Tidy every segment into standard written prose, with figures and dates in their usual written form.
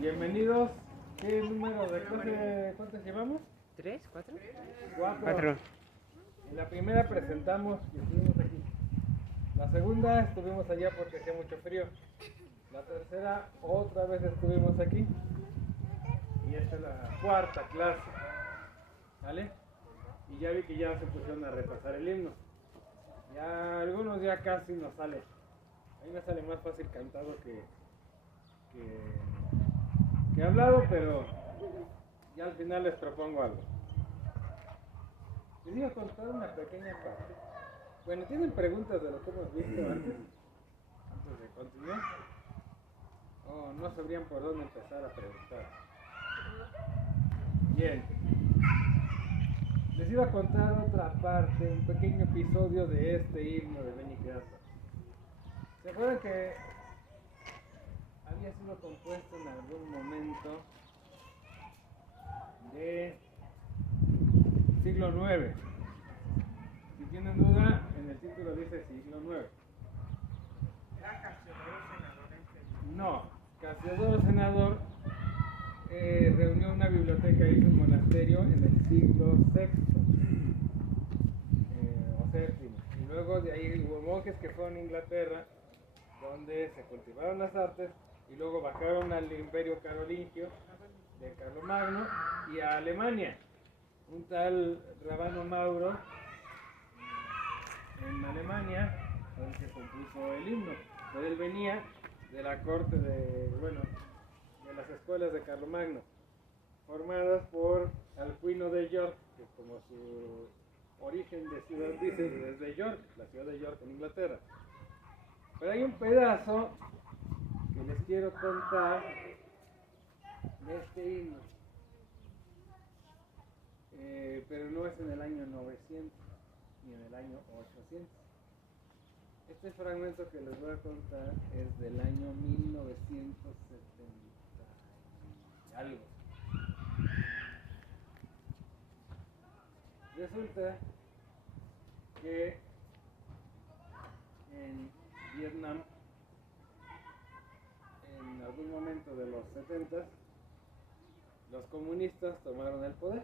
Bienvenidos. ¿Qué número de clase? ¿Cuántas llevamos? ¿Tres? ¿Cuatro? Cuatro. En la primera presentamos y estuvimos aquí. La segunda estuvimos allá porque hacía mucho frío. La tercera otra vez estuvimos aquí. Y esta es la cuarta clase. ¿Vale? Y ya vi que ya se pusieron a repasar el himno. Ya algunos ya casi nos sale. A mí me sale más fácil cantado que hablado, pero ya al final les propongo algo. Les iba a contar una pequeña parte. Bueno, ¿tienen preguntas de lo que hemos visto antes de continuar? ¿O no sabrían por dónde empezar a preguntar? Bien. Les iba a contar otra parte, un pequeño episodio de este himno de Beni Creator. ¿Se acuerdan que había sido compuesto en algún momento de siglo IX? Si tienen duda, en el título dice siglo IX. ¿Era Casiodoro senador? No, Casiodoro senador reunió una biblioteca y un monasterio en el siglo VI o VII. Y luego de ahí hubo monjes que fueron a Inglaterra, donde se cultivaron las artes, y luego bajaron al Imperio Carolingio de Carlomagno y a Alemania. Un tal Rabano Mauro en Alemania fue el que compuso el himno. Pero él venía de la corte de las escuelas de Carlomagno, formadas por Alcuino de York, que como su origen de ciudad dice, es de York, la ciudad de York en Inglaterra. Pero hay un pedazo que les quiero contar de este himno, pero no es en el año 900 ni en el año 800. Este fragmento que les voy a contar es del año 1970 y algo. Resulta que en Vietnam, en algún momento de los 70, los comunistas tomaron el poder.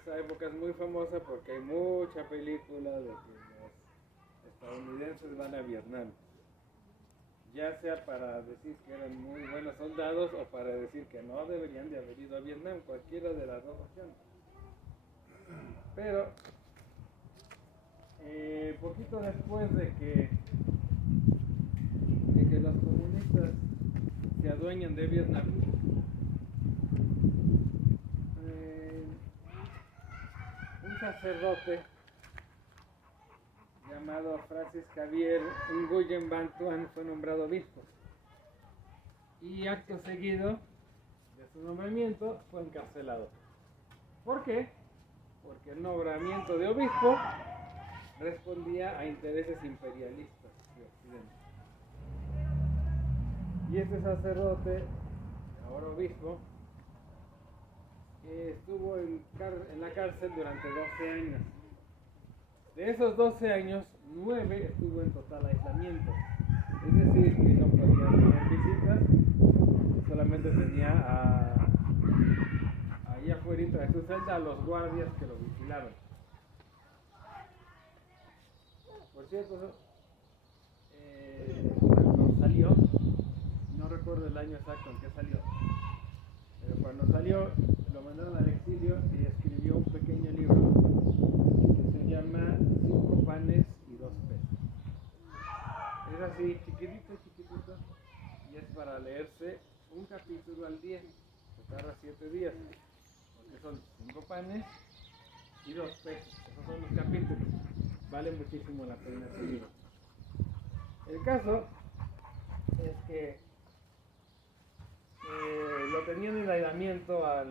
Esa época es muy famosa porque hay mucha película de que los estadounidenses van a Vietnam, ya sea para decir que eran muy buenos soldados o para decir que no deberían de haber ido a Vietnam, cualquiera de las dos opciones. Pero poquito después de que los comunistas se adueñan de Vietnam, un sacerdote llamado Francis Xavier Nguyen Van Thuan fue nombrado obispo, y acto seguido de su nombramiento fue encarcelado. ¿Por qué? Porque el nombramiento de obispo respondía a intereses imperialistas de Occidente. Y este sacerdote, ahora obispo, estuvo en la cárcel durante 12 años. De esos 12 años, 9 estuvo en total aislamiento. Es decir, que no podía tener visitas, solamente tenía ahí afuera de su celda a los guardias que lo vigilaron. Por cierto, cuando salió, no recuerdo el año exacto en que salió, pero cuando salió lo mandaron al exilio y escribió un pequeño libro que se llama 5 panes y 2 peces. Es así, chiquitito, y es para leerse un capítulo al día, que tarda 7 días, porque son 5 panes y 2 peces. Esos son los capítulos. Vale muchísimo la pena ese libro. El caso es que lo tenían en aislamiento a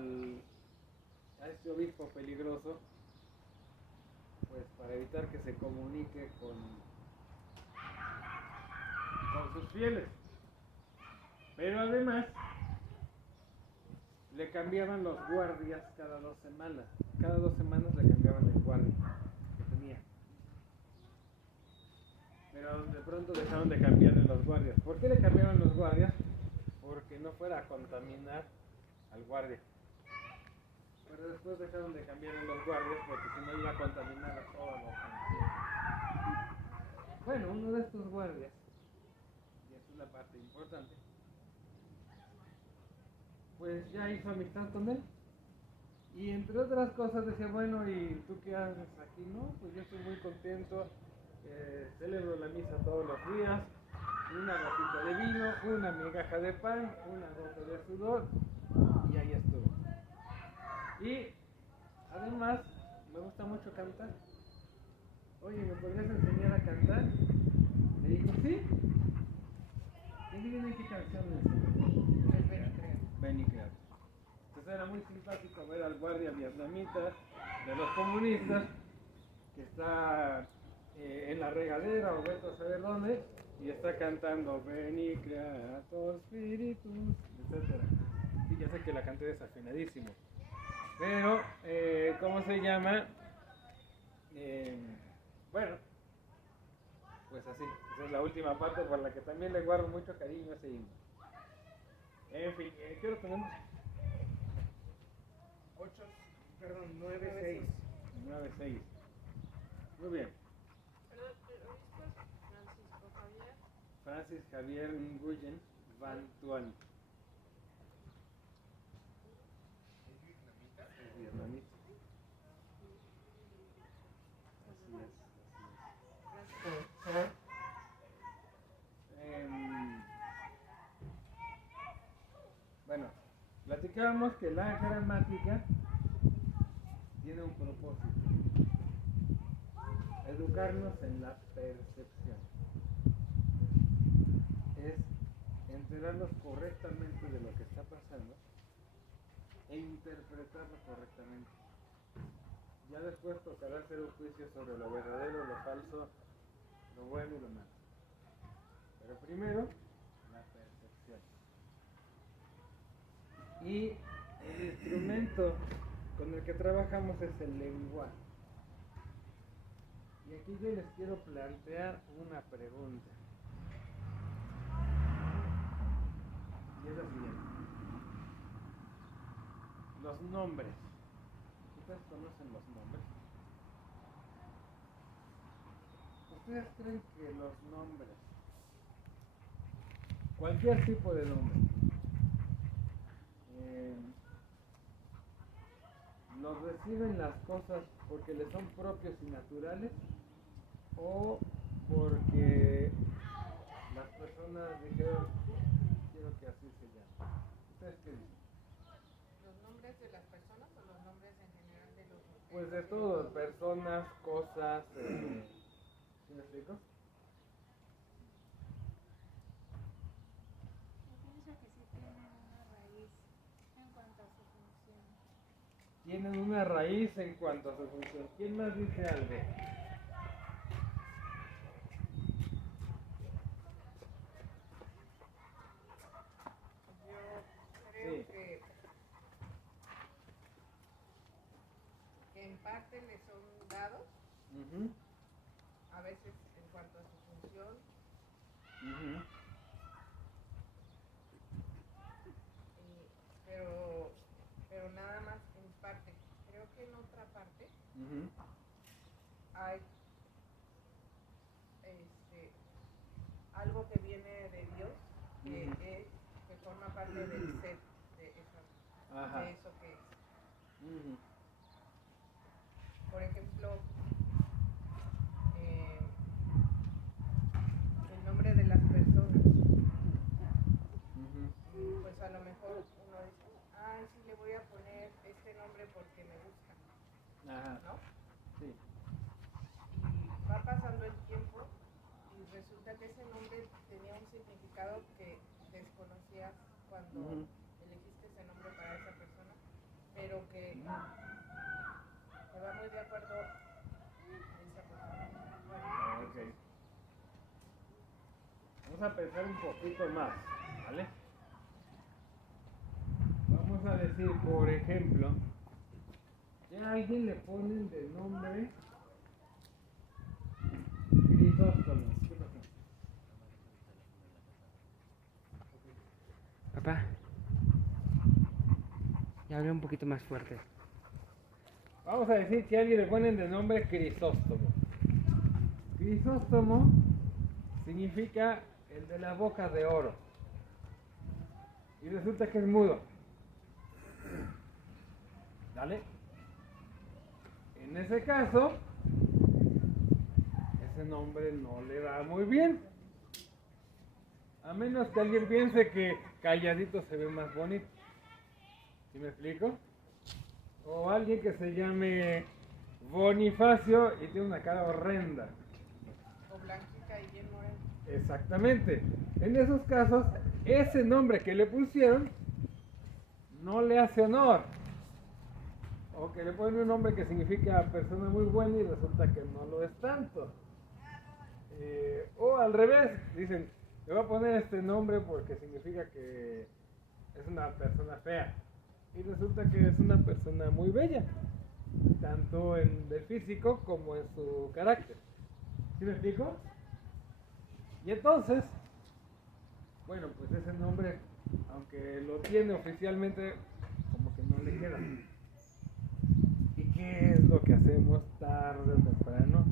este obispo peligroso, pues para evitar que se comunique con sus fieles. Pero además le cambiaban los guardias cada 2 semanas. Cada 2 semanas le cambiaban el guardia que tenía. Pero de pronto dejaron de cambiarle los guardias. ¿Por qué le cambiaban los guardias? fuera a contaminar al guardia. Pero después dejaron de cambiar a los guardias porque si no iba a contaminar a todos los policías. Bueno, uno de estos guardias, y esa es la parte importante, pues ya hizo amistad con él. Y entre otras cosas decía, bueno, ¿y tú qué haces aquí? No, pues yo estoy muy contento, celebro la misa todos los días, una gotita de vino, una migaja de pan, una gota de sudor, y ahí estuvo. Y además, me gusta mucho cantar. Oye, ¿me podrías enseñar a cantar? Le dijo, sí. ¿Y adivinen qué canción le enseñó? El Benny Creo. Benny Creo. Entonces era muy simpático ver al guardia vietnamita de los comunistas que está en la regadera o vete a saber dónde y está cantando Benny Creator Spiritus, etc. Y ya sé que la canté desafinadísimo. Pero, ¿cómo se llama? Bueno, pues así. Esa es la última parte por la que también le guardo mucho cariño a ese himno. En fin, ¿qué hora tenemos? 9-6. 9-6. Muy bien. Pero el obispo es Francisco Javier. Francis Javier Nguyen Van Tuan. Es vietnamita. Así es. Gracias. Bueno, platicábamos que la gramática tiene un propósito: educarnos en la percepción. Es enterarnos correctamente de lo que está pasando e interpretarlo correctamente. Ya después tocará hacer un juicio sobre lo verdadero, lo falso, lo bueno y lo malo. Pero primero, la percepción. Y el instrumento con el que trabajamos es el lenguaje. Y aquí yo les quiero plantear una pregunta. Y es la siguiente. Los nombres. ¿Ustedes conocen los nombres? ¿Ustedes creen que los nombres, cualquier tipo de nombre, los reciben las cosas porque les son propios y naturales o porque las personas dijeron quiero que así se llame? ¿Ustedes qué dicen? ¿Los nombres de las personas o los nombres en general de los Pues de todo, personas, cosas, ¿sí me explico? Yo pienso que sí tienen una raíz en cuanto a su función. Tienen una raíz en cuanto a su función. ¿Quién más dice algo? Yo creo Sí. que en parte le son dados, Ujú, a veces en cuanto a su función, ujú. pero nada más en parte. Creo que en otra parte Ujú. hay algo que viene de Dios, que Ujú. que forma parte del ser Ajá. de eso que es. Ujú. Por ejemplo, el nombre de las personas. Ujú. Pues a lo mejor uno dice, ay, sí le voy a poner este nombre porque me gusta, Ajá. ¿no? Sí. Y va pasando el tiempo y resulta que ese nombre tenía un significado que desconocías cuando Ujú. elegiste ese nombre para esa persona, pero que va muy de acuerdo a esa persona. Bueno, Ok. Vamos a pensar un poquito más, ¿vale? Vamos a decir, por ejemplo, que a alguien le ponen de nombre Crisóstomo. ¿Qué pasó? Papá, Y habla un poquito más fuerte. Vamos a decir que a alguien le ponen de nombre Crisóstomo. Crisóstomo significa el de la boca de oro. Y resulta que es mudo. ¿Vale? En ese caso, ese nombre no le va muy bien. A menos que alguien piense que calladito se ve más bonito. ¿Sí me explico? O alguien que se llame Bonifacio y tiene una cara horrenda. O blanquita y bien morena. Exactamente. En esos casos, ese nombre que le pusieron no le hace honor. O que le ponen un nombre que significa persona muy buena y resulta que no lo es tanto. O al revés, dicen, le voy a poner este nombre porque significa que es una persona fea. Y resulta que es una persona muy bella, tanto en el físico como en su carácter. ¿Sí me explico? Y entonces, bueno, pues ese nombre, aunque lo tiene oficialmente, como que no le queda. ¿Y qué es lo que hacemos tarde o temprano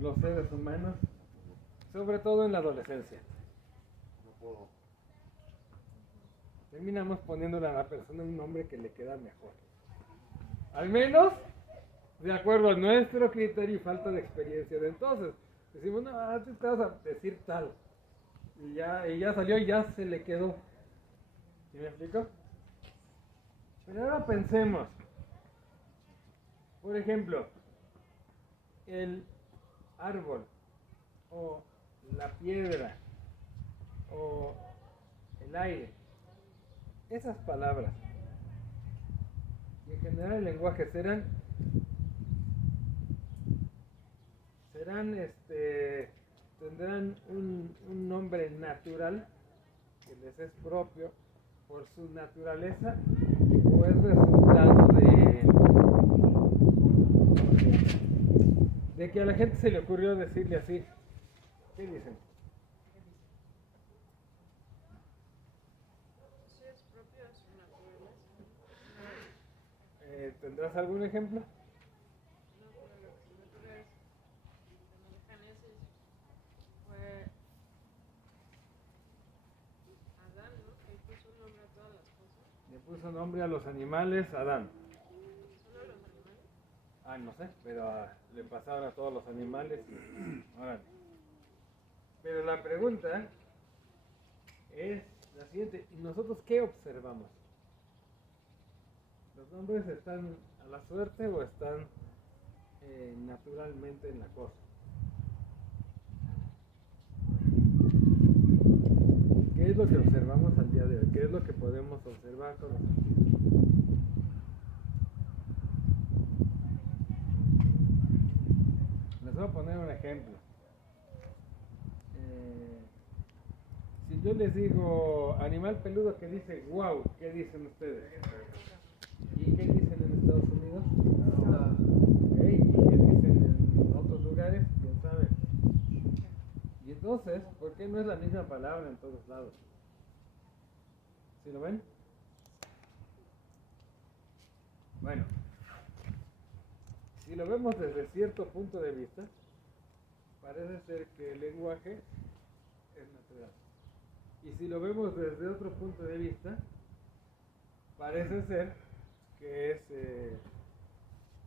los seres humanos? Sobre todo en la adolescencia. Terminamos poniéndole a la persona un nombre que le queda mejor. Al menos, de acuerdo a nuestro criterio y falta de experiencia de entonces. Decimos, no, antes te vas a decir tal. Y ya salió y ya se le quedó. ¿Sí me explico? Pero ahora pensemos. Por ejemplo, el árbol, o la piedra, o el aire. Esas palabras, y en general el lenguaje tendrán un nombre natural que les es propio por su naturaleza, o es resultado de que a la gente se le ocurrió decirle así. ¿Qué dicen? Sí, es propio de su naturaleza. ¿Tendrás algún ejemplo? No, pero lo que se me ocurre es, cuando de Génesis fue Adán, ¿no? Que puso un nombre a todas las cosas. Le puso nombre a los animales Adán. ¿Solo a los animales? No sé, pero le pasaron a todos los animales. Órale. Pero la pregunta es la siguiente: ¿y nosotros qué observamos? ¿Los nombres están a la suerte o están naturalmente en la cosa? ¿Qué es lo que observamos al día de hoy? ¿Qué es lo que podemos observar con los sentidos? Les voy a poner un ejemplo. Si yo les digo animal peludo que dice wow, ¿qué dicen ustedes? ¿Y qué dicen en Estados Unidos? Okay. ¿Y qué dicen en otros lugares? ¿Quién sabe? Y entonces, ¿por qué no es la misma palabra en todos lados? ¿Sí lo ven? Bueno, si lo vemos desde cierto punto de vista, parece ser que el lenguaje es natural. Y si lo vemos desde otro punto de vista, parece ser que es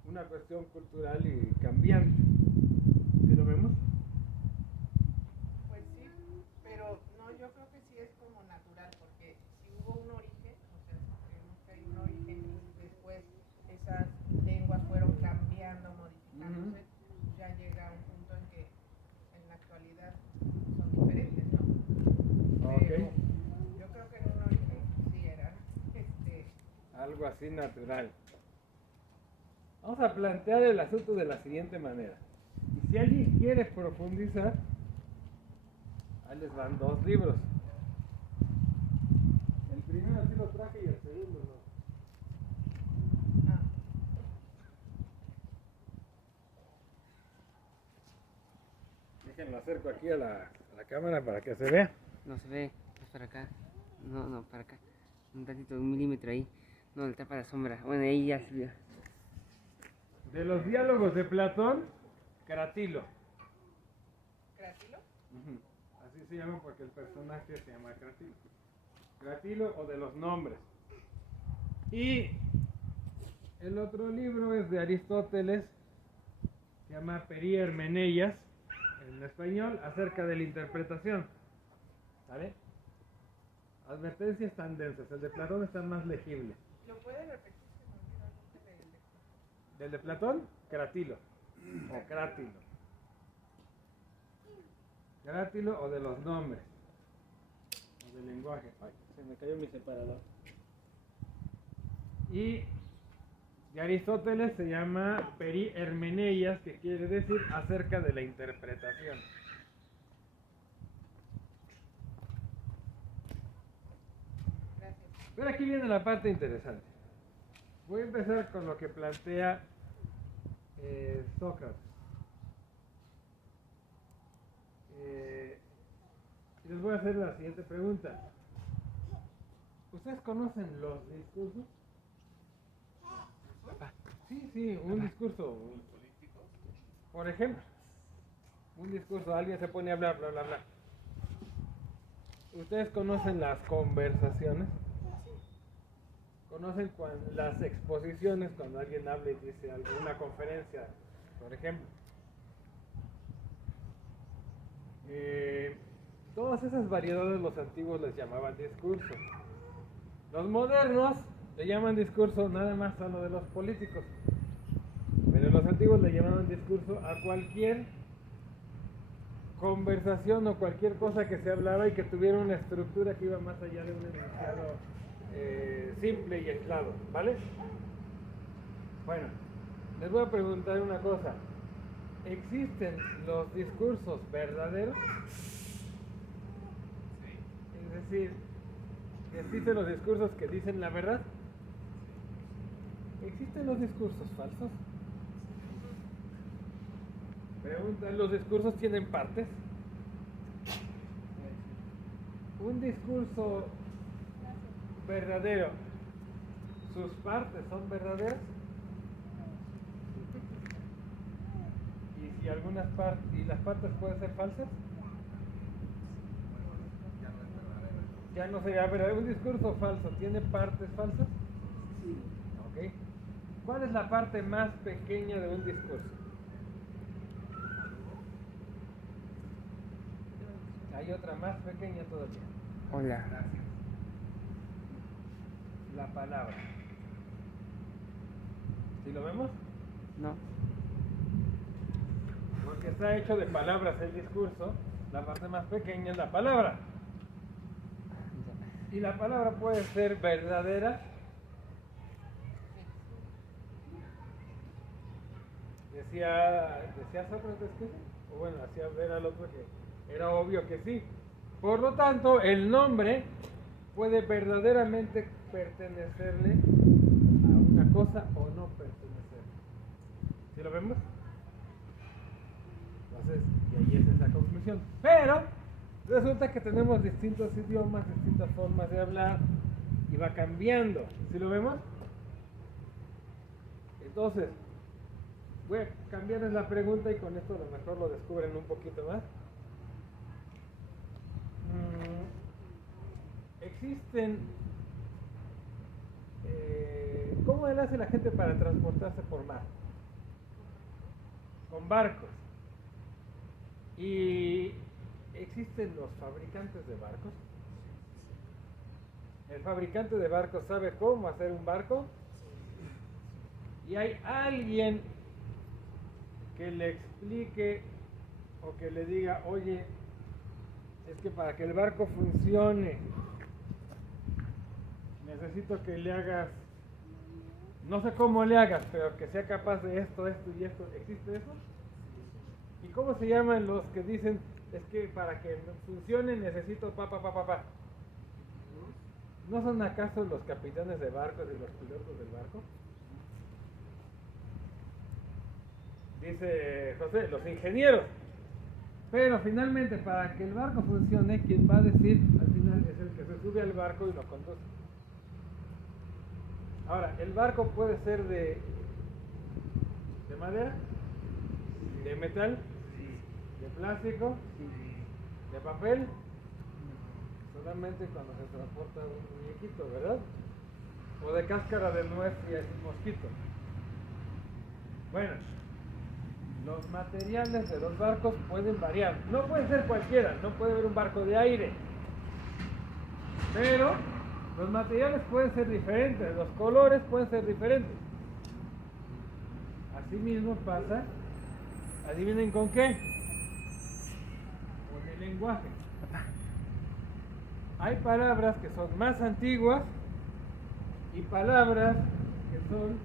una cuestión cultural y cambiante. ¿Sí lo vemos? Pues sí, pero no, yo creo que sí es como natural, porque si hubo un origen, o sea, creemos que hay un origen y después esas lenguas fueron cambiando, modificándose, ya llega un punto en que en la actualidad son diferentes, ¿no? Pero yo creo que en un origen sí era Algo así natural. Vamos a plantear el asunto de la siguiente manera. Y si alguien quiere profundizar, ahí les van 2 libros. El primero sí lo traje y el segundo no. Déjenlo acerco aquí a la cámara para que se vea. No se ve, es para acá. No, para acá. Un tantito, 1 milímetro ahí. No, el tapa la sombra. Bueno, ahí ya se vio. De los diálogos de Platón, Cratilo. ¿Cratilo? Ujú. Así se llama porque el personaje se llama Cratilo. Cratilo o de los nombres. Y el otro libro es de Aristóteles, se llama Peri Hermeneias, en español, acerca de la interpretación. ¿Vale? Advertencias tan densas. El de Platón está más legible. ¿Lo puede repetir? Se me olvidó el nombre del lector. Del de Platón, Cratilo. O Crátilo. Crátilo o de los nombres. O del lenguaje. Ay, se me cayó mi separador. Y de Aristóteles se llama Peri Hermeneias, que quiere decir acerca de la interpretación. Gracias. Pero aquí viene la parte interesante. Voy a empezar con lo que plantea Sócrates. Y les voy a hacer la siguiente pregunta. ¿Ustedes conocen los discursos? Sí, un discurso. Por ejemplo, un discurso, alguien se pone a hablar, bla, bla, bla. ¿Ustedes conocen las conversaciones? ¿Conocen las exposiciones cuando alguien habla y dice algo? Una conferencia, por ejemplo. Todas esas variedades los antiguos les llamaban discurso. Los modernos le llaman discurso nada más a lo de los políticos. Pero los antiguos le llamaban discurso a cualquier conversación o cualquier cosa que se hablaba y que tuviera una estructura que iba más allá de un enunciado simple y aislado, ¿vale? Bueno, les voy a preguntar una cosa. ¿Existen los discursos verdaderos? Es decir, ¿existen los discursos que dicen la verdad? ¿Existen los discursos falsos? Pregunta, ¿los discursos tienen partes? Un discurso verdadero, ¿sus partes son verdaderas? ¿Y si algunas partes, y las partes pueden ser falsas? Ya no sería verdadero. ¿Un discurso falso tiene partes falsas? Sí. Ok. ¿Cuál es la parte más pequeña de un discurso? Hay otra más pequeña todavía. Hola. La palabra. ¿Sí lo vemos? No. Porque está hecho de palabras el discurso, la parte más pequeña es la palabra. Y la palabra puede ser verdadera. Decía Sócrates que sí. O bueno, hacía ver al otro que era obvio que sí. Por lo tanto, el nombre puede verdaderamente pertenecerle a una cosa o no pertenecerle. ¿Sí lo vemos? Entonces, y ahí es esa conclusión. Pero resulta que tenemos distintos idiomas, distintas formas de hablar y va cambiando. ¿Sí lo vemos? Entonces, voy a cambiarles la pregunta y con esto a lo mejor lo descubren un poquito más. Existen... ¿cómo le hace la gente para transportarse por mar? Con barcos. ¿Y existen los fabricantes de barcos? ¿El fabricante de barcos sabe cómo hacer un barco? ¿Y hay alguien que le explique o que le diga, oye, es que para que el barco funcione necesito que le hagas, no sé cómo le hagas, pero que sea capaz de esto, esto y esto? ¿Existe eso? ¿Y cómo se llaman los que dicen, es que para que funcione necesito pa? ¿No son acaso los capitanes de barcos y los pilotos del barco? Dice José, los ingenieros. Pero finalmente, para que el barco funcione, quien va a decir al final es el que se sube al barco y lo conduce. Ahora, el barco puede ser de madera, de metal, de plástico, de papel, solamente cuando se transporta un muñequito, ¿verdad? O de cáscara de nuez y el mosquito. Bueno, los materiales de los barcos pueden variar. No puede ser cualquiera, no puede haber un barco de aire. Pero los materiales pueden ser diferentes, los colores pueden ser diferentes. Asimismo pasa, adivinen con qué, con el lenguaje. Hay palabras que son más antiguas y palabras que son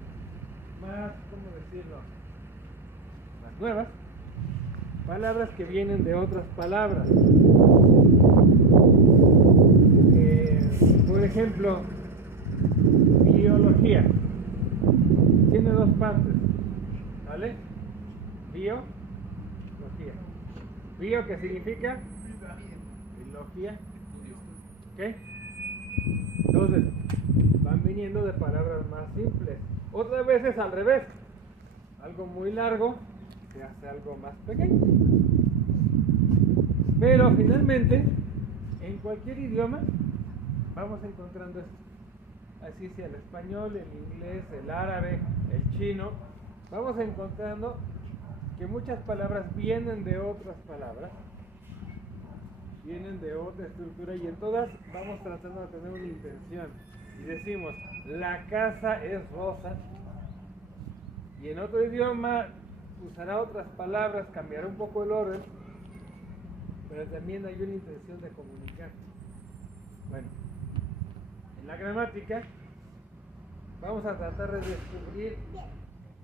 más, ¿cómo decirlo?, más nuevas. Palabras que vienen de otras palabras. Por ejemplo, biología. Tiene dos partes, ¿vale? Biología. Bio, ¿qué significa? Biología. ¿Ok? Entonces, van viniendo de palabras más simples. Otras veces al revés. Algo muy largo se hace algo más pequeño. Pero finalmente, en cualquier idioma, vamos encontrando esto. Así sea el español, el inglés, el árabe, el chino, vamos encontrando que muchas palabras vienen de otras palabras, vienen de otra estructura y en todas vamos tratando de tener una intención. Y decimos, la casa es rosa, y en otro idioma usará otras palabras, cambiará un poco el orden, pero también hay una intención de comunicar. Bueno, en la gramática vamos a tratar de descubrir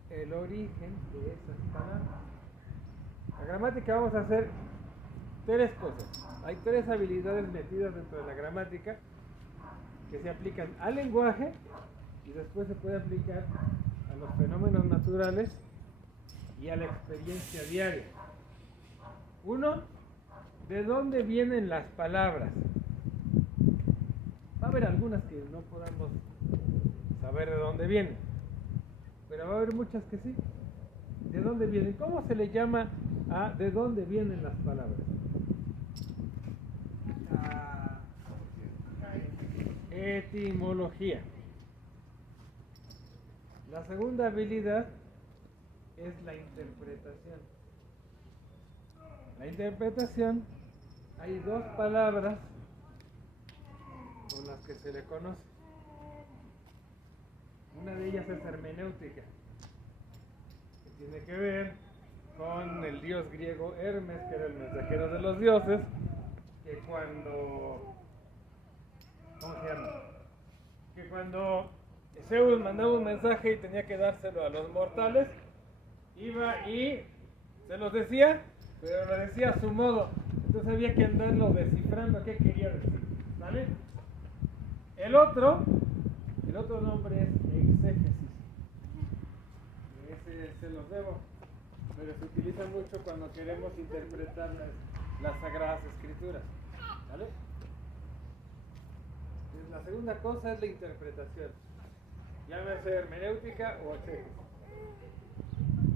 el origen de esas palabras. En la gramática vamos a hacer tres cosas. Hay tres habilidades metidas dentro de la gramática que se aplican al lenguaje y después se puede aplicar a los fenómenos naturales y a la experiencia diaria. Uno, ¿de dónde vienen las palabras? Va a haber algunas que no podamos saber de dónde vienen, pero va a haber muchas que sí. ¿De dónde vienen? ¿Cómo se le llama a de dónde vienen las palabras? Etimología. La segunda habilidad es la interpretación. La interpretación, hay dos palabras con las que se le conoce. Una de ellas es hermenéutica, que tiene que ver con el dios griego Hermes, que era el mensajero de los dioses, que cuando, ¿cómo se llama? Que cuando Zeus mandaba un mensaje y tenía que dárselo a los mortales, iba y se los decía, pero lo decía a su modo, entonces había que andarlo descifrando qué quería decir, ¿vale? El otro nombre es exégesis. Ese se los debo, pero se utiliza mucho cuando queremos interpretar las Sagradas Escrituras, ¿vale? Entonces, la segunda cosa es la interpretación, llámese hermenéutica o exégesis.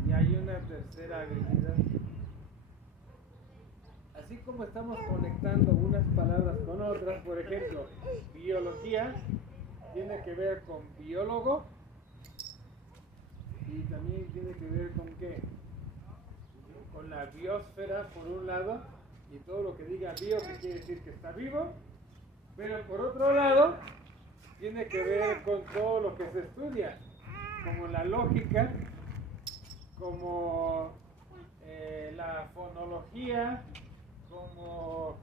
Y hay una tercera habilidad. Así como estamos conectando unas palabras con otras, por ejemplo, biología tiene que ver con biólogo y también tiene que ver con ¿qué? Con la biosfera por un lado y todo lo que diga bio, que quiere decir que está vivo, pero por otro lado tiene que ver con todo lo que se estudia, como la lógica, como la fonología, como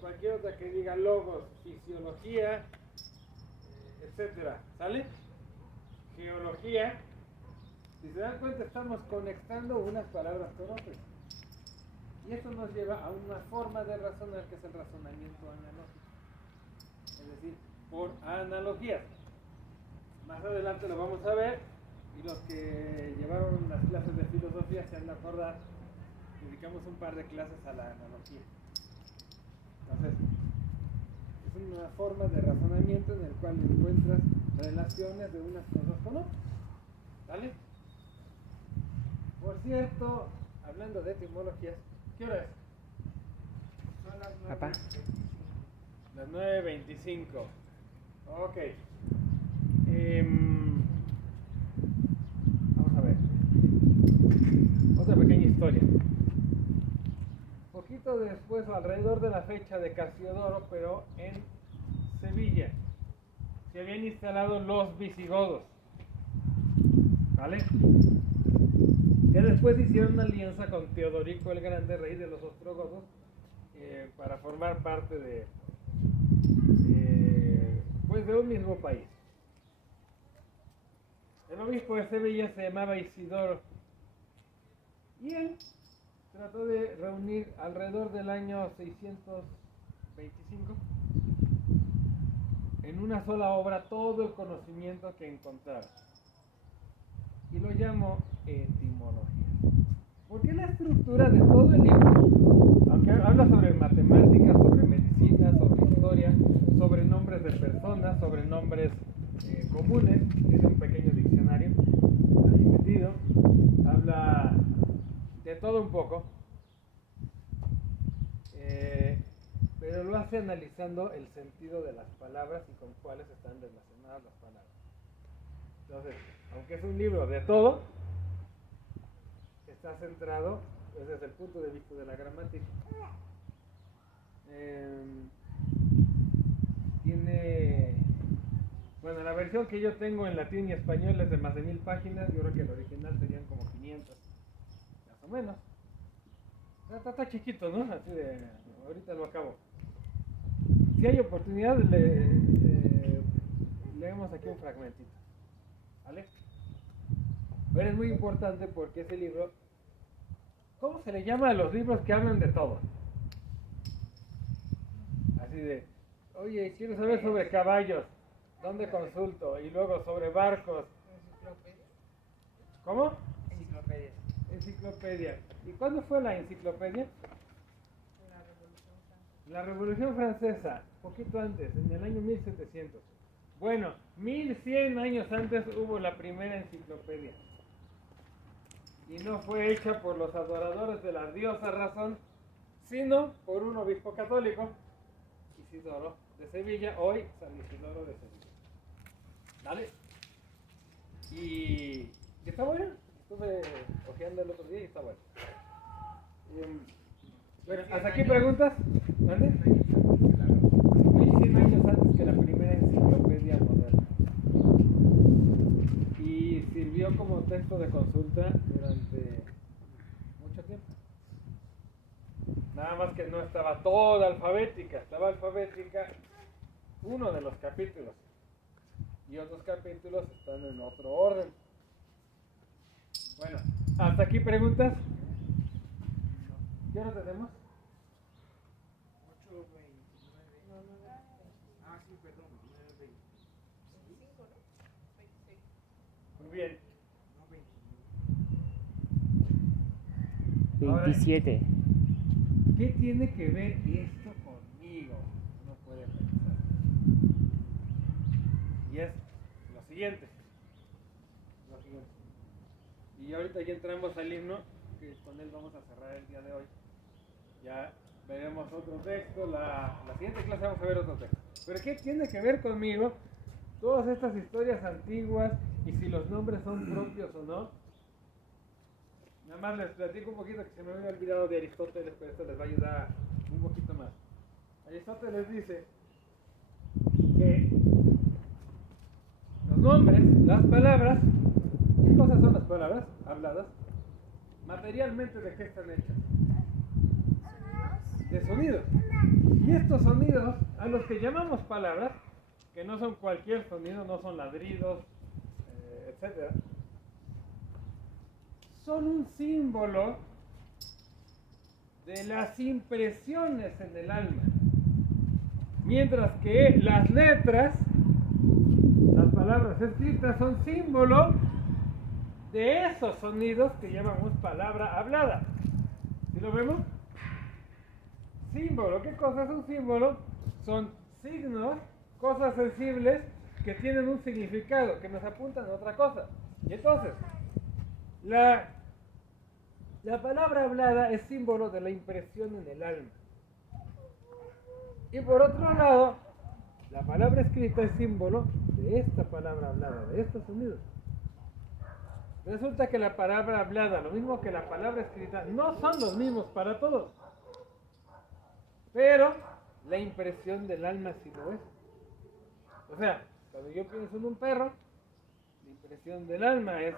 cualquier otra que diga logos, fisiología, etcétera, ¿sale? Geología. Si se dan cuenta, estamos conectando unas palabras con otras. Y esto nos lleva a una forma de razonar que es el razonamiento analógico. Es decir, por analogías. Más adelante lo vamos a ver y los que llevaron las clases de filosofía se han de acordar. Dedicamos un par de clases a la analogía. Entonces, Es una forma de razonamiento en el cual encuentras relaciones de unas cosas con otras. ¿Vale? Por cierto, hablando de etimologías, ¿qué hora es? Son las Papá. 9:25. Las 9:25. Ok. Vamos a ver. Otra pequeña historia. Poquito después, o alrededor de la fecha de Casiodoro, pero en Sevilla, se habían instalado los visigodos. ¿Vale? Que después hicieron una alianza con Teodorico el Grande, rey de los ostrogodos, para formar parte de un mismo país. El obispo de Sevilla se llamaba Isidoro y él trató de reunir alrededor del año 625 en una sola obra todo el conocimiento que encontrara y lo llamó etimología, porque la estructura de todo el libro, aunque habla sobre matemáticas, sobre medicina, sobre historia, sobre nombres de personas, sobre nombres comunes, tiene un pequeño diccionario ahí metido, habla de todo un poco, pero lo hace analizando el sentido de las palabras y con cuáles están relacionadas las palabras. Entonces, aunque es un libro de todo, está centrado desde el punto de vista de la gramática. Tiene, bueno, la versión que yo tengo en latín y español es de más de 1000 páginas. Yo creo que el original serían como 500, más o menos. Está chiquito, ¿no? Así de, ahorita lo acabo. Si hay oportunidad, leemos aquí un fragmentito, ¿vale? Pero es muy importante porque ese libro, ¿cómo se le llama a los libros que hablan de todo? Así de, oye, quiero saber sobre caballos, ¿dónde consulto? Y luego sobre barcos. ¿Enciclopedia? ¿Cómo? Enciclopedia. Enciclopedia. ¿Y cuándo fue la enciclopedia? La Revolución Francesa. La Revolución Francesa, poquito antes, en el año 1700. Bueno, 1100 años antes hubo la primera enciclopedia. Y no fue hecha por los adoradores de la diosa razón, sino por un obispo católico, Isidoro de Sevilla, hoy San Isidoro de Sevilla. ¿Vale? Y está bueno. Estuve ojeando el otro día y está bueno. Bueno, ¿hasta aquí preguntas? ¿Mande? 1100 años antes que la primera enciclopedia moderna. Y sirvió como texto de consulta durante mucho tiempo. Nada más que no estaba toda alfabética, estaba alfabética uno de los capítulos. Y otros capítulos están en otro orden. Bueno, ¿hasta aquí preguntas? ¿Qué hora tenemos? 8:29. No, no, no. Ah, sí, perdón. 9:20. 25, ¿no? 26. Muy bien. No, 29. Ahora, 27. ¿qué tiene que ver esto conmigo? Uno puede pensar. Y es lo siguiente. Y ahorita ya entramos al himno, que con él vamos a cerrar el día de hoy. Ya veremos otro texto. La siguiente clase vamos a ver otro texto. Pero ¿qué tiene que ver conmigo? Todas estas historias antiguas y si los nombres son propios o no. Nada más les platico un poquito que se me había olvidado de Aristóteles, pero esto les va a ayudar un poquito más. Aristóteles dice que los nombres, las palabras, ¿qué cosas son las palabras habladas? Materialmente, ¿de qué están hechas? De sonidos. Y estos sonidos, a los que llamamos palabras, que no son cualquier sonido, no son ladridos, etc., son un símbolo de las impresiones en el alma. Mientras que las letras, las palabras escritas, son símbolo de esos sonidos que llamamos palabra hablada. ¿Sí lo vemos? Símbolo, ¿qué cosa es un símbolo? Son signos, cosas sensibles que tienen un significado, que nos apuntan a otra cosa. Y entonces, la palabra hablada es símbolo de la impresión en el alma. Y por otro lado, la palabra escrita es símbolo de esta palabra hablada, de estos sonidos. Resulta que la palabra hablada, lo mismo que la palabra escrita, no son los mismos para todos. Pero la impresión del alma sí lo es. O sea, cuando yo pienso en un perro, la impresión del alma es,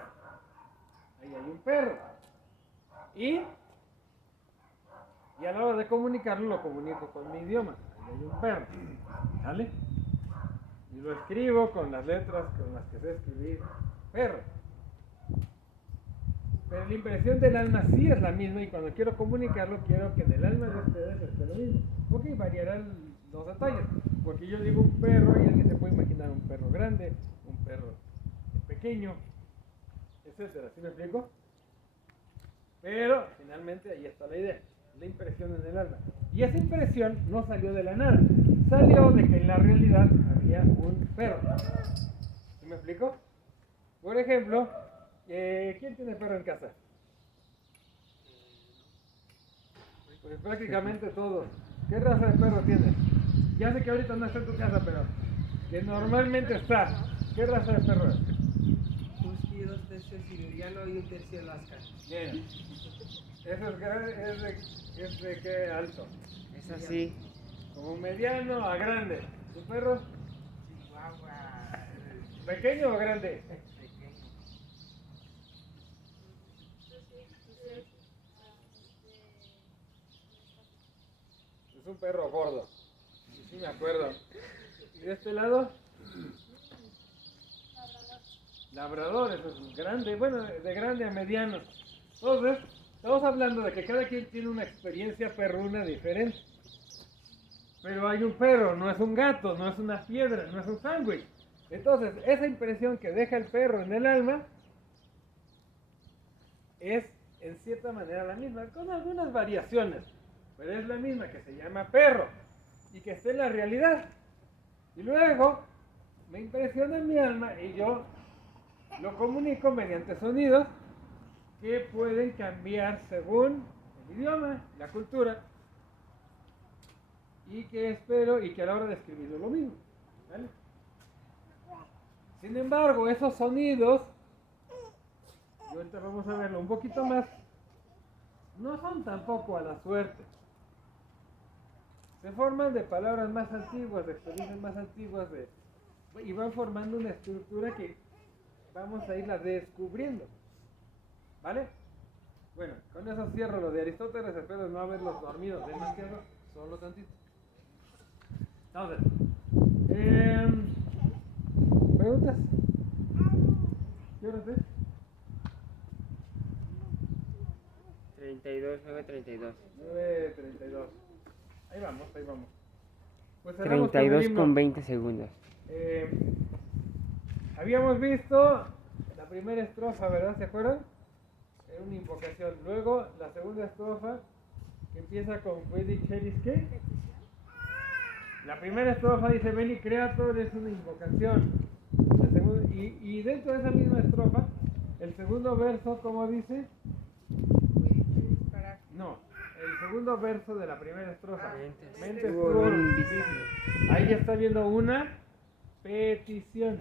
ahí hay un perro. Y a la hora de comunicarlo, lo comunico con mi idioma. Ahí hay un perro. ¿Sale? Y lo escribo con las letras con las que sé escribir perro. Pero la impresión del alma sí es la misma y cuando quiero comunicarlo, quiero que en el alma de ustedes esté lo mismo. Ok, variarán los detalles. Porque yo digo un perro y alguien se puede imaginar un perro grande, un perro pequeño, etcétera. ¿Sí me explico? Pero finalmente ahí está la idea, la impresión en el alma. Y esa impresión no salió de la nada, salió de que en la realidad había un perro. ¿Sí me explico? Por ejemplo, ¿quién tiene perro en casa? Pues prácticamente todos. ¿Qué raza de perro tienes? Ya sé que ahorita no está en tu casa, pero que normalmente está. ¿Qué raza de perro es? Husky, 2 tercios siberiano y 1 tercio Alaska. Bien. ¿Eso es de qué alto? Es así. Como mediano a grande. ¿Tu perro? Chihuahua. ¿Pequeño o grande? Pequeño. Es un perro gordo. Sí me acuerdo. ¿Y de este lado? Labrador, eso es grande. Bueno, de grande a mediano. Entonces, estamos hablando de que cada quien tiene una experiencia perruna diferente. Pero hay un perro, no es un gato, no es una piedra, no es un sándwich. Entonces, esa impresión que deja el perro en el alma es en cierta manera la misma, con algunas variaciones, pero es la misma, que se llama perro y que está en la realidad. Y luego me impresiona en mi alma y yo lo comunico mediante sonidos que pueden cambiar según el idioma, la cultura, y que espero y que a la hora de escribirlo lo mismo, ¿vale? Sin embargo, esos sonidos, y ahorita vamos a verlo un poquito más, no son tampoco a la suerte. Se forman de palabras más antiguas, de experiencias más antiguas, y van formando una estructura que vamos a irla descubriendo, ¿vale? Bueno, con eso cierro lo de Aristóteles, espero no haberlos dormido demasiado, solo tantito. Entonces, ¿preguntas? ¿Qué hora es? 32, 9:32. 9:32. Ahí vamos, ahí vamos. Pues cerramos 32 el himno. con 20 segundos. Habíamos visto la primera estrofa, ¿verdad? ¿Se acuerdan? Era una invocación. Luego la segunda estrofa, que empieza con Veni Cheris, ¿qué? La primera estrofa dice Veni Creator, es una invocación. Y dentro de esa misma estrofa, el segundo verso, ¿cómo dice? No, el segundo verso de la primera estrofa. Mentes tuorum invisible. Ahí ya está viendo una petición.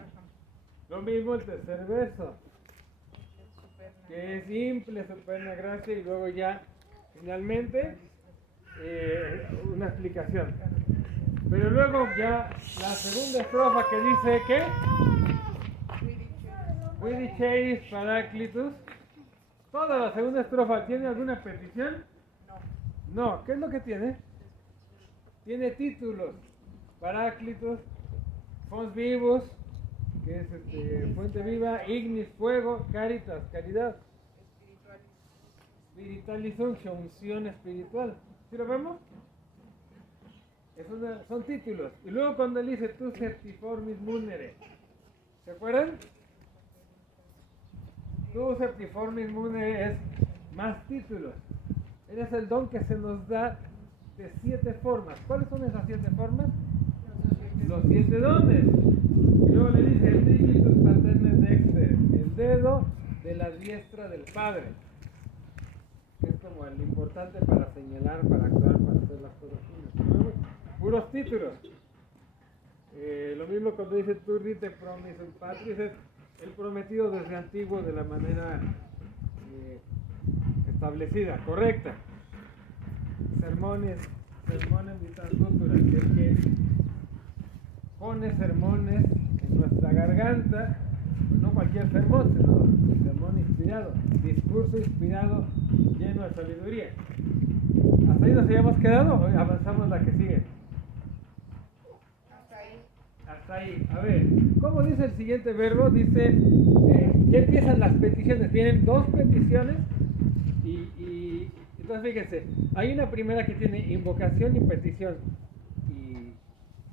Lo mismo el tercer verso, que es simple, superna gracia, y luego ya finalmente una explicación. Pero luego ya la segunda estrofa que dice ¿qué? Vidi Cheris Paraclitus. Toda la segunda estrofa, ¿tiene alguna petición? No. ¿Qué es lo que tiene? Tiene títulos. Paráclitos, Fons Vivus, que es fuente viva, Ignis, fuego, Caritas, caridad, Spiritualis Unction, unción espiritual. ¿Sí lo vemos? Son títulos. Y luego cuando él dice tu septiformis munere, ¿se acuerdan? Tu septiformis munere es más títulos. Eres el don que se nos da de 7 formas. ¿Cuáles son esas 7 formas? los 7 dones. Y luego le dice, el digitus paternes dexter, el dedo de la diestra del Padre. Que es como el importante para señalar, para actuar, para hacer las cosas finas. Puros títulos. Lo mismo cuando dice Turrite promisum patris, es el prometido desde antiguo de la manera establecida, correcta. Sermones vitas culturas, que es que pone sermones en nuestra garganta, no cualquier sermón, sino sermón inspirado, discurso inspirado, lleno de sabiduría. ¿Hasta ahí nos habíamos quedado o avanzamos la que sigue? Hasta ahí. A ver, ¿cómo dice el siguiente verbo? Dice, ya empiezan las peticiones, vienen 2 peticiones y entonces fíjense, hay una primera que tiene invocación y petición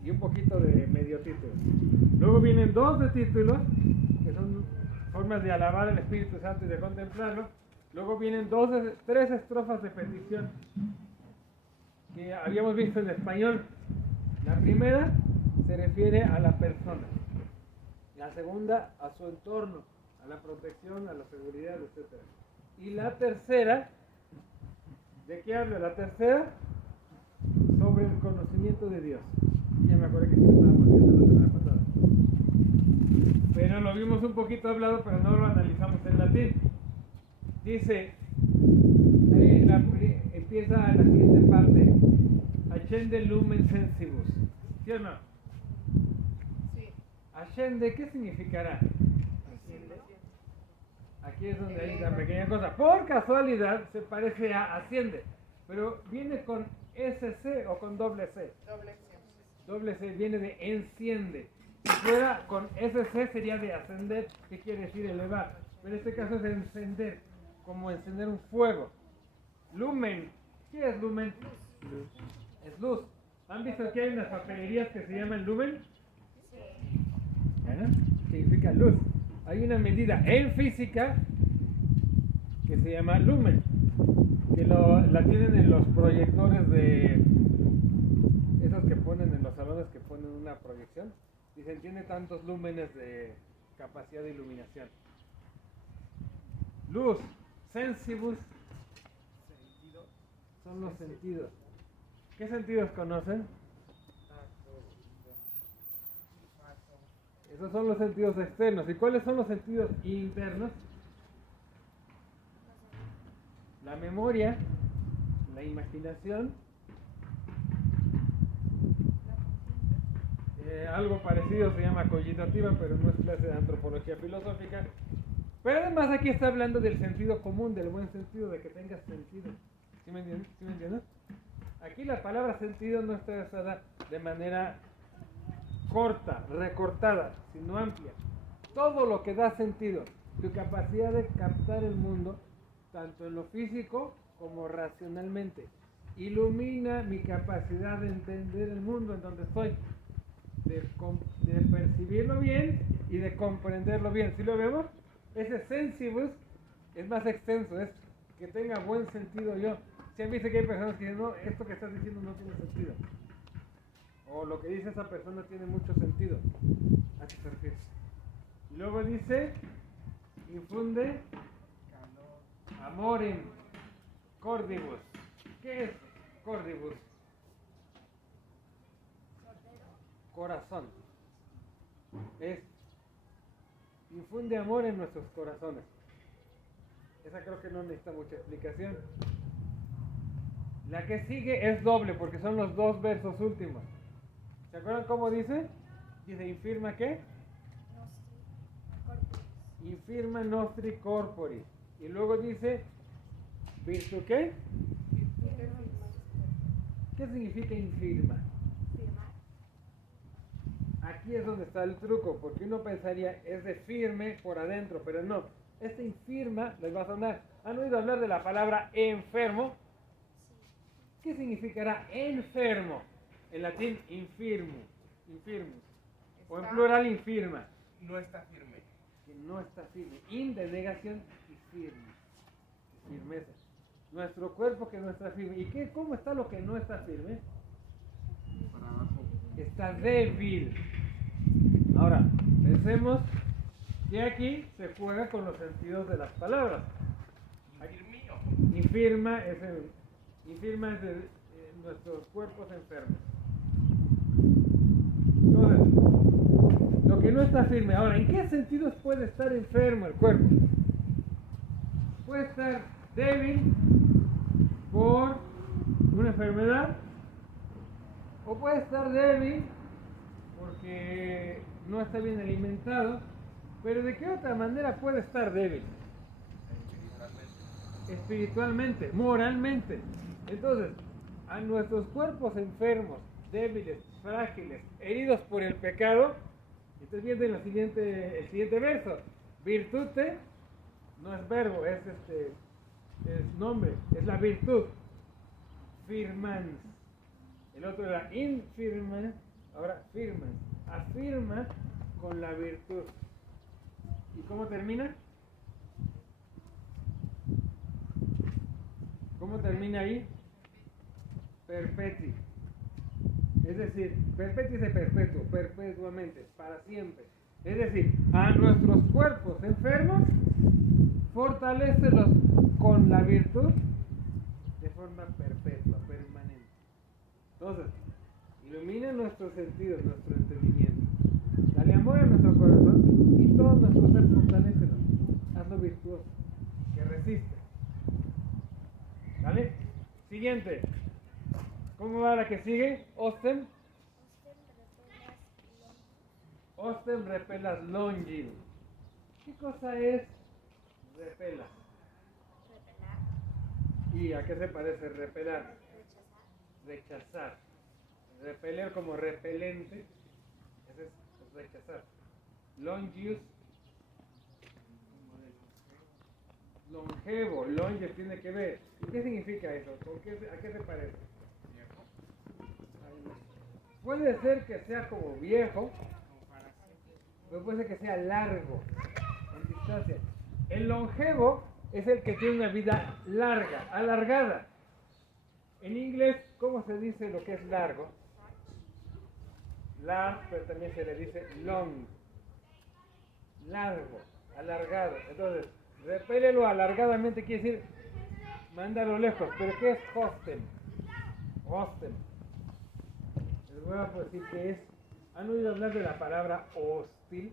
y un poquito de medio título. Luego vienen 2 de títulos, que son formas de alabar al Espíritu Santo y de contemplarlo. Luego vienen 3 estrofas de petición que habíamos visto en español. La primera se refiere a la persona, la segunda a su entorno, a la protección, a la seguridad, etc. Y la tercera, ¿de qué habla? La tercera, sobre el conocimiento de Dios. Ya me acuerdo que sí lo estábamos viendo la semana pasada. Pero lo vimos un poquito hablado, pero no lo analizamos en latín. Dice, empieza la siguiente parte, Accende lumen sensibus. ¿Sí o no? Sí. Ascende, ¿qué significará? Aquí es donde hay la pequeña cosa. Por casualidad se parece a asciende, pero viene con SC o con doble C. Doble C viene de enciende. Si fuera con SC sería de ascender, que quiere decir elevar. Pero en este caso es de encender, como encender un fuego. Lumen, ¿qué es lumen? Luz. Es luz. ¿Han visto que hay unas papelerías que se llaman lumen? Sí. Significa luz. Hay una medida en física que se llama lumen, que la tienen en los proyectores de esos que ponen en los salones, que ponen una proyección. Dicen, tiene tantos lúmenes de capacidad de iluminación. Luz, sensibus, son los sentidos. ¿Qué sentidos conocen? Esos son los sentidos externos. ¿Y cuáles son los sentidos internos? La memoria, la imaginación, algo parecido se llama cogitativa, pero no es clase de antropología filosófica. Pero además aquí está hablando del sentido común, del buen sentido, de que tengas sentido. ¿Sí me entiendes? ¿Sí me entiendes? Aquí la palabra sentido no está usada de manera corta, recortada, sino amplia. Todo lo que da sentido, tu capacidad de captar el mundo, tanto en lo físico como racionalmente, ilumina mi capacidad de entender el mundo en donde estoy, de percibirlo bien y de comprenderlo bien. ¿Sí lo vemos? Ese sensibus es más extenso, es que tenga buen sentido yo. Si han visto que hay personas que dicen, no, esto que estás diciendo no tiene sentido, o lo que dice esa persona tiene mucho sentido. ¿A qué se refiere? Y luego dice, infunde amorem cordibus. ¿Qué es cordibus? Corazón. Es infunde amor en nuestros corazones. Esa creo que no necesita mucha explicación. La que sigue es doble porque son los 2 versos últimos. ¿Se acuerdan cómo dice? Dice, infirma ¿qué? Infirma nostri corporis. Y luego dice, ¿virtu qué? ¿Qué significa infirma? Aquí es donde está el truco, porque uno pensaría, es de firme por adentro, pero no. Este infirma les va a sonar. ¿Han oído hablar de la palabra enfermo? ¿Qué significará enfermo? En latín, infirmo. Infirmus. O en plural, infirma. No está firme. Que no está firme. In de negación y firme. Firmeza. Nuestro cuerpo que no está firme. ¿Y qué? ¿Cómo está lo que no está firme? Para abajo. está débil. Ahora, pensemos que aquí se juega con los sentidos de las palabras. Infirma es nuestros cuerpos enfermos. Entonces, lo que no está firme. Ahora, ¿en qué sentidos puede estar enfermo el cuerpo? Puede estar débil por una enfermedad, o puede estar débil porque no está bien alimentado. Pero ¿de qué otra manera puede estar débil? Espiritualmente, moralmente. Entonces, a nuestros cuerpos enfermos, débiles, frágiles, heridos por el pecado, estás viendo en el siguiente verso, virtute, no es verbo, es nombre, es la virtud, firmans. El otro era infirma, ahora firmans, afirma con la virtud. ¿Y cómo termina? ¿Cómo termina ahí? Perpeti. Es decir, perpeti es perpetuo, perpetuamente, para siempre. Es decir, a nuestros cuerpos enfermos, fortalécelos con la virtud de forma perpetua, permanente. Entonces, ilumina nuestros sentidos, nuestro entendimiento. Dale amor a nuestro corazón y todo nuestro ser fortalécelo. Hazlo virtuoso, que resiste. ¿Vale? Siguiente. ¿Cómo va la que sigue? Ostem. Ostem repelas longil. ¿Qué cosa es repelas? ¿Y a qué se parece repelar? Rechazar. Repeler como repelente. Ese es rechazar. Longius. Longevo. Longe tiene que ver. ¿Qué significa eso? ¿A qué se parece? Puede ser que sea como viejo, pero puede ser que sea largo, en distancia. El longevo es el que tiene una vida larga, alargada. En inglés, ¿cómo se dice lo que es largo? Large, pero también se le dice long. Largo, alargado. Entonces, repélelo alargadamente quiere decir mándalo lejos. ¿Pero qué es hostem? Hostem. Les voy a decir que es. ¿Han oído hablar de la palabra hostil?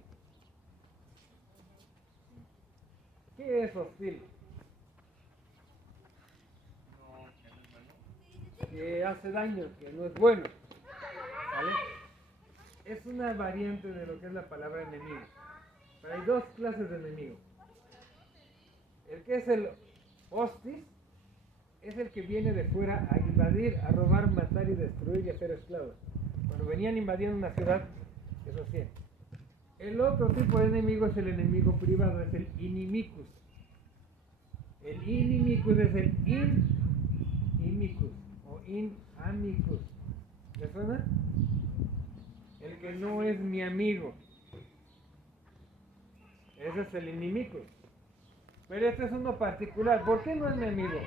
¿Qué es hostil? Que hace daño, que no es bueno. ¿Vale? Es una variante de lo que es la palabra enemigo. Pero hay dos clases de enemigo. El que es el hostis es el que viene de fuera a invadir, a robar, matar y destruir y hacer esclavos. Cuando venían invadiendo una ciudad, eso sí. El otro tipo de enemigo es el enemigo privado, es el inimicus. El inimicus es el inimicus o inamicus. ¿Le suena? El que no es mi amigo. Ese es el inimicus. Pero este es uno particular. ¿Por qué no es mi amigo?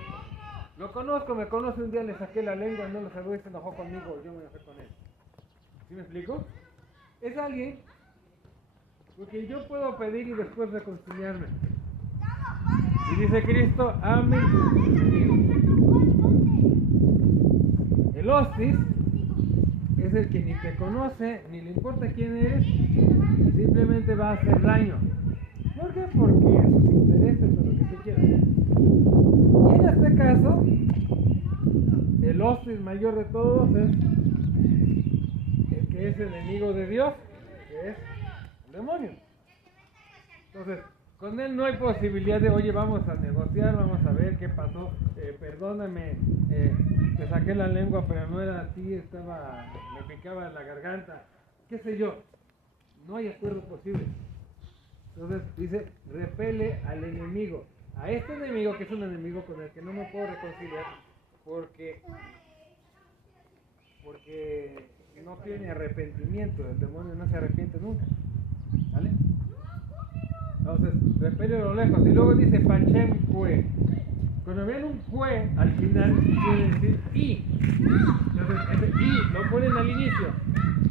Lo conozco, me conoce, un día le saqué la lengua, no lo saludé y se enojó conmigo, yo me enojé con él. ¿Sí me explico? Es alguien porque yo puedo pedir y después reconciliarme. Y dice Cristo, ame. El hostis es el que ni te conoce, ni le importa quién eres, y simplemente va a hacer daño. ¿Por qué? Porque sus intereses o lo que tú quieras. Y en este caso, el hostis mayor de todos es el que es enemigo de Dios, que es el demonio. Entonces, con él no hay posibilidad de, oye, vamos a negociar, vamos a ver qué pasó, perdóname, te saqué la lengua, pero no era así, me picaba la garganta, qué sé yo. No hay acuerdo posible. Entonces dice, repele al enemigo. A este enemigo, que es un enemigo con el que no me puedo reconciliar, porque no tiene arrepentimiento. El demonio no se arrepiente nunca. ¿Vale? Entonces, repele a lo lejos. Y luego dice, pachem cue. Cuando vean un cue al final, quiere decir i. Entonces, ese i lo ponen al inicio.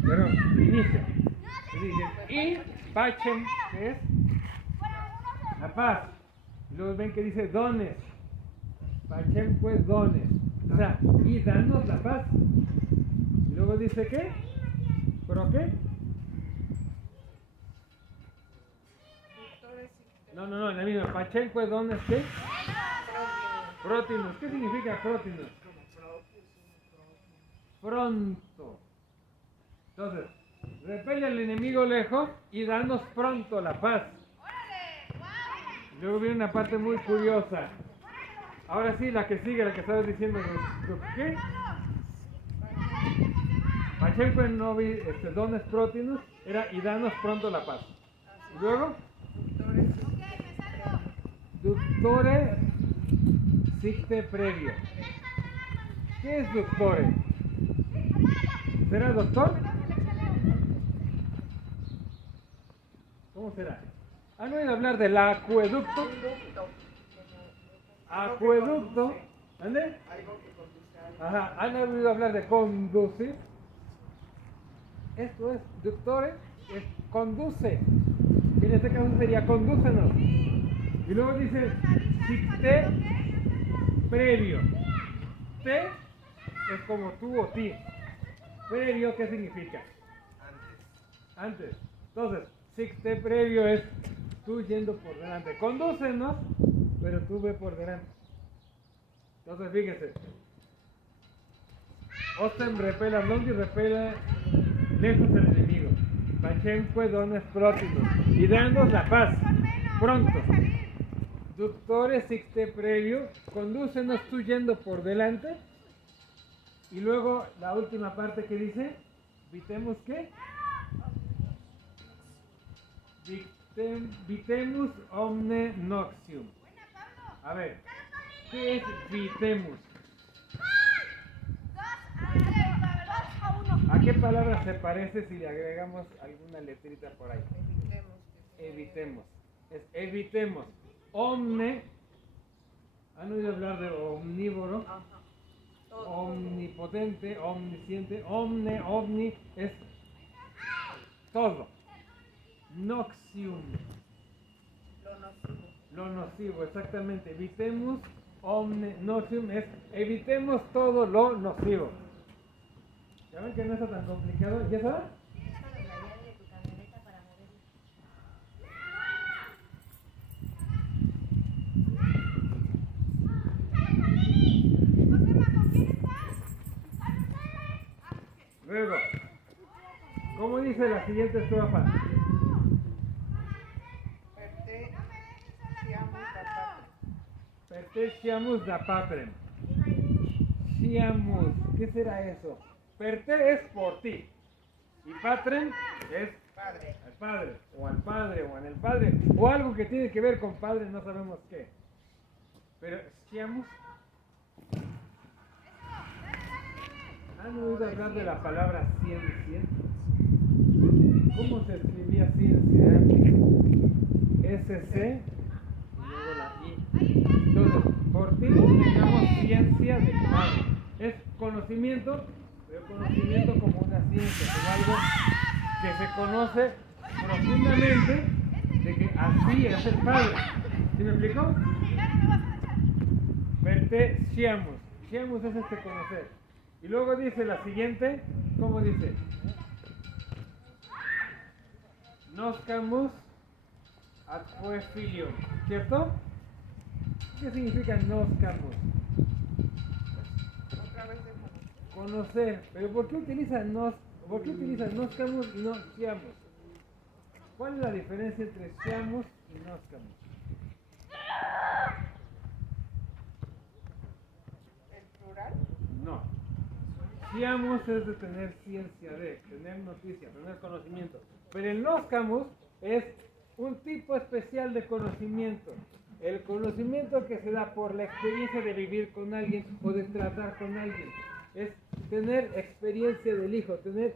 Perdón, inicia. Y dicen, y pacem, ¿qué es? La paz. Y luego ven que dice dones. Pacem pues dones. O sea, y danos la paz. Y luego dice ¿qué? ¿Pero qué? No, en la misma. Pacem pues dones, ¿qué? Prótinus. ¿Qué significa prótinus? Pronto. Entonces, repele al enemigo lejos y danos pronto la paz. Luego viene una parte muy curiosa. Ahora sí, la que sigue, la que estabas diciendo, ¿qué? Pachenco en novi, dones prótinus, era y danos pronto la paz. Y luego, ductore sicte previo. ¿Qué es ductore? ¿Será doctor? ¿Cómo será? ¿Han oído hablar del acueducto? Acueducto. ¿Ande? Ajá. ¿Han oído hablar de conducir? Esto es, ductore, es conduce. Y en este caso sería condúcenos. Y luego dice, sicte previo. Te es como tú o ti. Previo, ¿qué significa? Antes. Entonces, sicte previo es tú yendo por delante. Condúcenos, pero tú ve por delante. Entonces, fíjese. Ostem repela longi, repela lejos el enemigo. Pacem pues dones prótimos. Y danos la paz. Pronto. Ductore sicte previo. Condúcenos tú yendo por delante. Y luego la última parte que dice, ¿vitemus qué? Vitemus omne noxium. A ver, ¿qué es vitemus? ¿A qué palabra se parece si le agregamos alguna letrita por ahí? Evitemos. Es evitemos. Omne, ¿han oído hablar de omnívoro? Omnipotente, omnisciente, omne, omni, es todo. Noxium. Lo nocivo, exactamente. Evitemos, omne, noxium, es evitemos todo lo nocivo. ¿Ya ven que no está tan complicado? ¿Ya sabes? Luego, ¿cómo dice la siguiente estrofa? Perte siamus da patrem. Siamus, ¿qué será eso? Perte es por ti. Y patrem es al padre, o al padre, o en el padre, o algo que tiene que ver con padre, no sabemos qué. Pero siamus. ¿Han oído hablar de la palabra ciencia? ¿Cómo se escribía ciencia? SC y luego la I. Entonces, por ti tengamos ciencia de padre. Es conocimiento, pero conocimiento como una ciencia, como algo que se conoce profundamente de que así es el padre. ¿Sí me explico? Verte siamus. Siamus es conocer. Y luego dice la siguiente, ¿cómo dice? Noscamus atque filium, ¿cierto? ¿Qué significa noscamus? Conocer. Pero ¿por qué utilizan noscamus y no siamus? ¿Cuál es la diferencia entre siamus y noscamus? ¿El plural? No. Siamus es de tener ciencia de, tener noticia, tener conocimiento. Pero el noscamus es un tipo especial de conocimiento. El conocimiento que se da por la experiencia de vivir con alguien o de tratar con alguien. Es tener experiencia del hijo, tener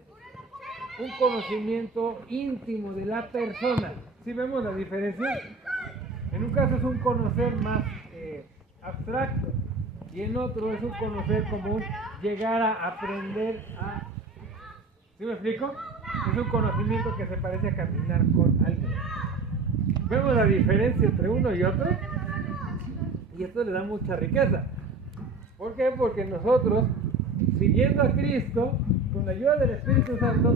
un conocimiento íntimo de la persona. ¿Sí vemos la diferencia? En un caso es un conocer más abstracto y en otro es un conocer como un llegar a aprender a ¿Sí me explico? Es un conocimiento que se parece a caminar con alguien. Vemos la diferencia entre uno y otro y esto le da mucha riqueza. ¿Por qué? Porque nosotros, siguiendo a Cristo, con la ayuda del Espíritu Santo,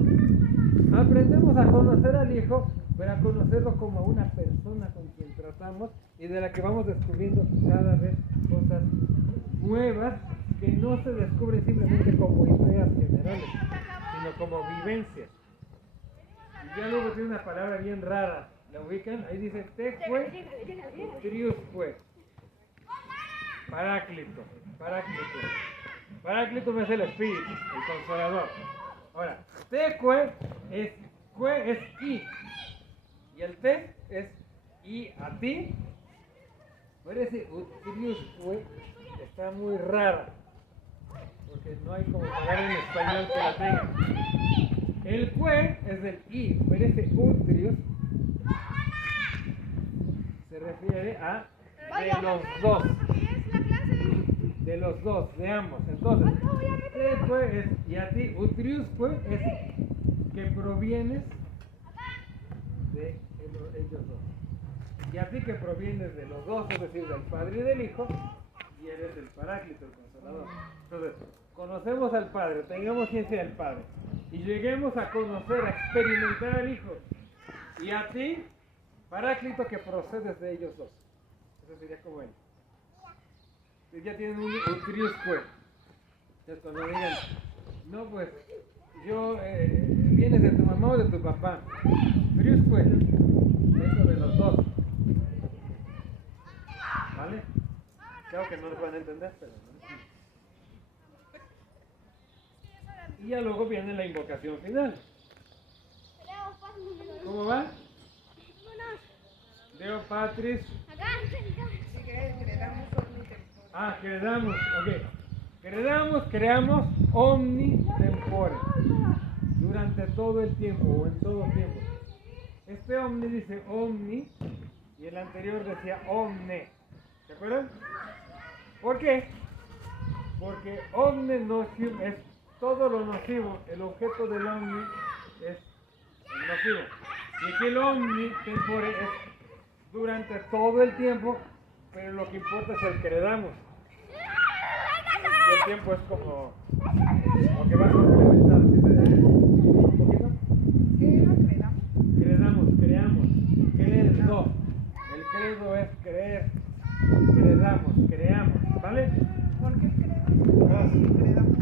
aprendemos a conocer al Hijo, pero a conocerlo como a una persona con quien tratamos y de la que vamos descubriendo cada vez cosas nuevas que no se descubren simplemente como ideas generales, sino como vivencias. Y ya luego tiene una palabra bien rara, ¿la ubican? Ahí dice Tecue, Triusque, Paráclito, Paráclito. Paráclito no es el Espíritu, el Consolador. Ahora, Tecue es Cue es I, y el Te es I a ti. Pero ese Utriusque está muy rara, porque no hay como palabra en español que la tenga. El Cue es del I, pero ese Utrius se refiere a de los dos. De los dos, de ambos. Entonces, Tecue es y a ti, Utriusque es que provienes de ellos dos. Y a ti que provienes de los dos, es decir, del Padre y del Hijo, y eres el Paráclito, el Consolador. Entonces, conocemos al Padre, tengamos ciencia del Padre, y lleguemos a conocer, a experimentar al Hijo. Y a ti, Paráclito, que procedes de ellos dos. Eso sería como él. Ya tienen un Triusque. Entonces, cuando digan, no, pues, vienes de tu mamá o de tu papá. Triusque. Eso de los dos. ¿Vale? Creo que no lo van a entender, pero no. Y ya luego viene la invocación final. ¿Cómo va? Deo Patris. Credamos, ok. Creamos omni tempore. Durante todo el tiempo o en todo tiempo. Este omni dice omni y el anterior decía omne. ¿Se acuerdan? ¿Por qué? Porque omne nocivo es todo lo nocivo. El objeto del omni es el nocivo. Y aquí el omni tempore es durante todo el tiempo, pero lo que importa es el credamos. Y el tiempo es como que va a complementar. ¿Un poquito? ¿Qué credamos? Creamos. Credo. El credo es creer. Creamos. ¿Vale? ¿Por qué credo? Y credamos.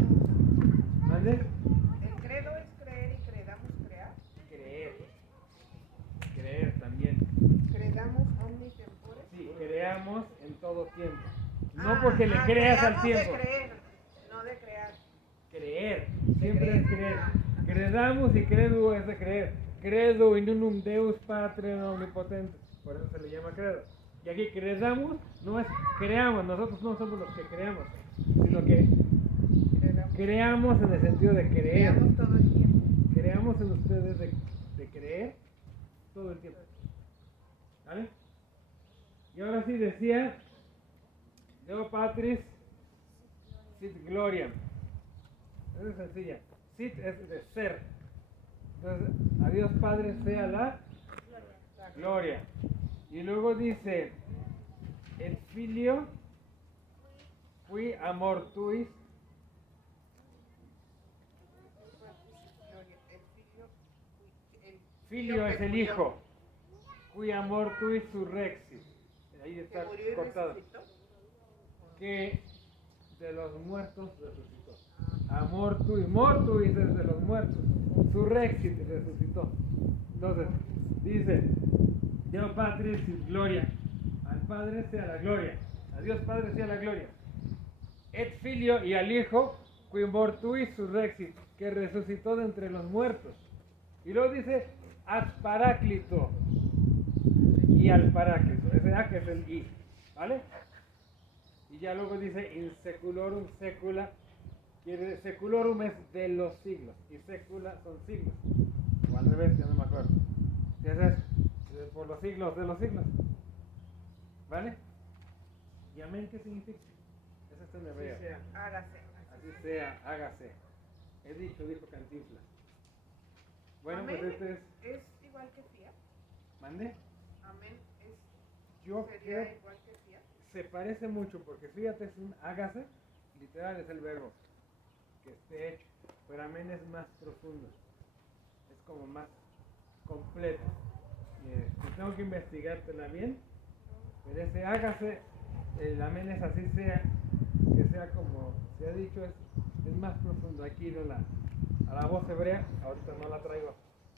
¿Vale? El credo es creer y credamos crear. Creer también. Credamos omni tempore. Sí, creamos en todo tiempo. No porque le creas al tiempo. De creer, no de crear. Creer, siempre es creer. Credamos y credo es de creer. Credo in unum Deus Pater omnipotente. Por eso se le llama credo. Y aquí credamos no es creamos, nosotros no somos los que creamos, sino que creamos en el sentido de creer. Creamos todo el tiempo. Creamos en ustedes de creer todo el tiempo. ¿Vale? Y ahora sí decía Deo Patris sit gloriam. Eso es sencilla. Sit es de ser. Entonces, a Dios Padre sea la gloria. Y luego dice et filio qui amor tuis. Filio es el hijo. Qui amor tuis surrexit. Ahí está cortado. Que de los muertos resucitó. Amor tuis, mortuis es de los muertos. Surrexit resucitó. Entonces, dice Deo Patris sit gloria. Al Padre sea la gloria. A Dios Padre sea la gloria. Et filio y al Hijo, qui mortuis surrexit, que resucitó de entre los muertos. Y luego dice ad Paráclito. Y al Paráclito. Ese A que es el I. ¿Vale? Y ya luego dice in seculorum secula. Seculorum es de los siglos. Y secula son siglos. O al revés, ya no me acuerdo. ¿Qué es eso? Por los siglos de los siglos. ¿Vale? ¿Y amén qué significa? Eso está en hebreo. Hágase. Así sea, hágase. He dicho, dijo Cantinflas. Bueno, Amén pues este es... es igual que Fiat. ¿Mande? Amén Yo sería creo igual que Fiat. se parece mucho porque fíjate, es un hágase, literal es el verbo que esté hecho, pero amén es más profundo, es como más completo. Tengo que investigártela bien, pero ese hágase, el amén es así sea, que sea como se ha dicho, es más profundo. Aquí a la voz hebrea, ahorita no la traigo.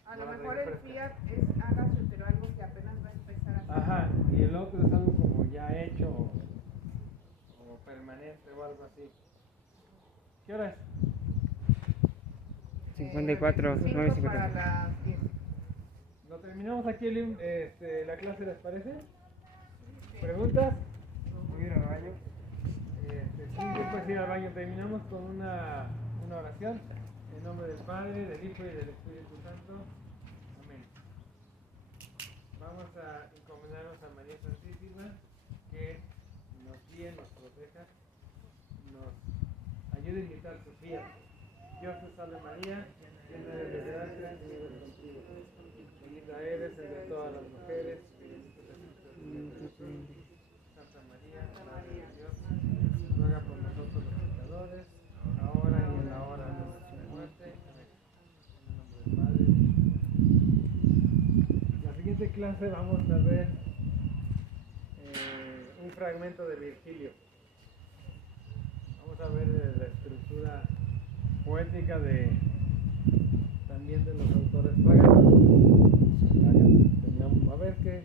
A no lo la mejor traigo el fresca. Fiat es hágase, pero algo que apenas va a empezar a hacer. Ajá, y el otro es algo como ya hecho o permanente o algo así. ¿Qué hora es? 54, 5 9, para 54. las 10. ¿Lo terminamos aquí la clase, les parece? ¿Preguntas? Voy a ir al baño. Sí, después de ir al baño terminamos con una oración en nombre del Padre, del Hijo y del Espíritu Santo. Amén. Vamos a encomendarnos a María Santísima, que nos guíe, nos proteja, nos ayude a imitar sus vidas. Dios te salve María, llena eres de gracia, el Señor es contigo. Bendita eres entre todas las mujeres, y bendito es el fruto de tu vientre, Jesús. Santa María, Madre de Dios, ruega por nosotros los pecadores, ahora y en la hora de nuestra muerte. Amén. En el nombre del Padre. En la siguiente clase vamos a ver un fragmento de Virgilio. Vamos a ver la estructura poética también de los autores paganos. A ver qué